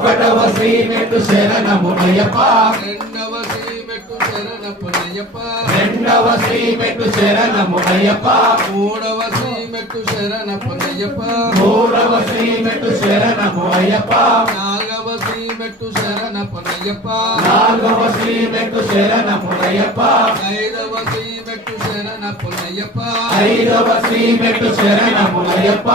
ఒకటవ శ్రీమెట్టు శరణమునయ్యప్ప రెండవ శ్రీమెట్టు శరణపునయ్యప్ప రెండవ శ్రీమెట్టు శరణమునయ్యప్ప మూడవ శ్రీమెట్టు శరణపునయ్యప్ప మూడవ శ్రీమెట్టు శరణమునయ్యప్ప నాలుగవ శ్రీమెట్టు శరణపునయ్యప్ప నాలుగవ శ్రీమెట్టు శరణమునయ్యప్ప ఐదవ శ్రీమెట్టు శరణపునయ్యప్ప ఐదవ శ్రీమెట్టు శరణమునయ్యప్ప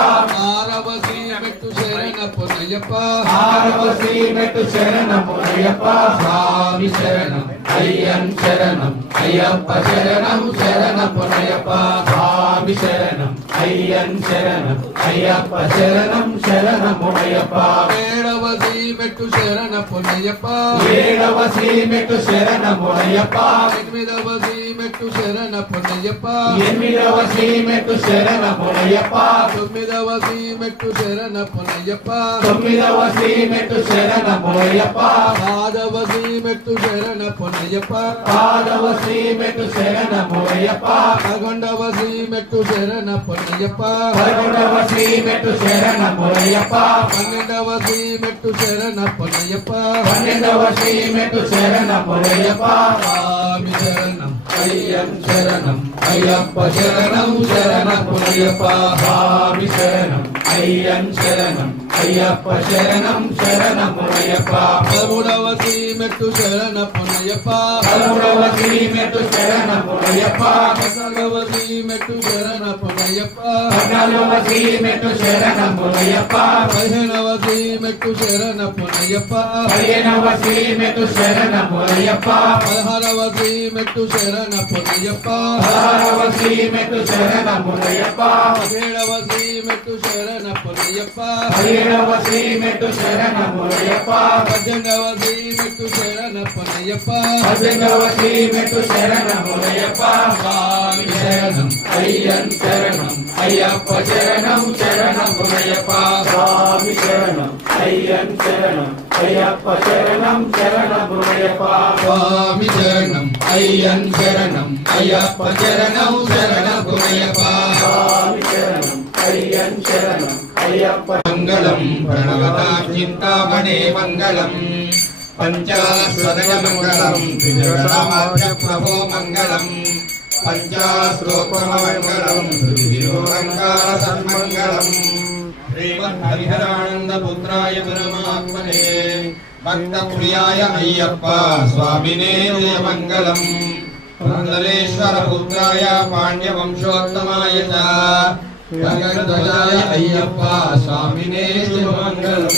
ఆరవ శ్రీమెట్టు శరణపునయ్యప్ప ఆరవ శ్రీమెట్టు శరణమునయ్యప్ప స్వామి శరణం అయ్యన్ శరణం అయ్యప్ప శరణం శరణపునయ్యప్ప స్వామి శరణం అయ్యన్ శరణం అయ్యప్ప శరణం శరణమునయ్యప్ప ఏడవ శ్రీమెట్టు శరణపునయ్యప్ప ఏడవ శ్రీమెట్టు శరణమునయ్యప్ప ఎనిమిదవ శ్రీమెట్టు శరణపునయ్యప్ప ఎనిమిదవ శ్రీమెట్టు శరణమునయ్యప్ప తొమ్మిదవ శ్రీమెట్టు శరణపునయ్యప్ప తొమ్మిదవ శ్రీమెట్టు శరణమునయ్యప్ప పాదవ శ్రీమెట్టు శరణపునయ్యప్ప పాదవ శ్రీమెట్టు శరణమునయ్యప్ప పదకొండవ శ్రీమెట్టు శరణపునయ్యప్ప పదకొండవ శ్రీమెట్టు శరణమునయ్యప్ప పన్నెండవ శ్రీమెట్టు శరణపునయ్యప్ప పన్నెండవ శ్రీమెట్టు శరణమునయ్యప్ప స్వామి శరణం అయ్యన్ శరణం అయ్యప్ప శరణం శరణపునయ్యప్ప స్వామి శరణం అయ్యన్ శరణం అయ్యప్ప శరణం శరణమునయ్యప్ప పదమూడవ శ్రీమెట్టు శరణపునయ్యప్ప పదమూడవ శ్రీమెట్టు శరణమునయ్యప్ప పద్నాలుగవ శ్రీమెట్టు శరణపునయ్యప్ప పద్నాలుగవ శ్రీమెట్టు శరణమునయ్యప్ప పదిహేనవ శ్రీమెట్టు శరణపునయ్యప్ప పదిహేనవ శ్రీమెట్టు శరణమునయ్యప్ప పదహారవ శ్రీమెట్టు శరణపునయ్యప్ప పదహారవ శ్రీమెట్టు శరణమునయ్యప్ప పదిహేడవ శ్రీమెట్టు శరణపునయ్యప్ప పదిహేడవ శ్రీమెట్టు శరణమునయ్యప్ప పద్దెనిమిదవ శ్రీమెట్టు శరణపునయ్యప్ప పద్దెనిమిదవ శ్రీమెట్టు శరణమునయ్యప్ప స్వామి శరణం అయ్యన్ శరణం అయ్యప్ప శరణం శరణమునయ్యప్ప స్వామి శరణం అయ్యన్ శరణం అయ్యప్ప శరణం శరణమునయ్యప్ప స్వామి శరణం అయ్యన్ శరణం అయ్యప్ప శరణం శరణమునయ్యప్ప స్వామి శరణం అయ్యన్ శరణం అయ్యప్ప మంగళం ప్రణవతాం చింతామణే మంగళం పంచాశ్వరమంగళం త్రిజగదామాత్య ప్రభో మంగళం పంచాశ్లోకమంగళం శ్రీరంగార సన్మంగళం శ్రీమద్హరిహరానందపుత్రాయ పరమాత్మనే భక్తప్రియాయ అయ్యప్ప స్వామినే మంగళం పురంధరేశ్వర పుత్రాయ పాండ్యవంశోత్తమాయ చ గగనధ్వజాయ అయ్యప్ప స్వామినే మంగళం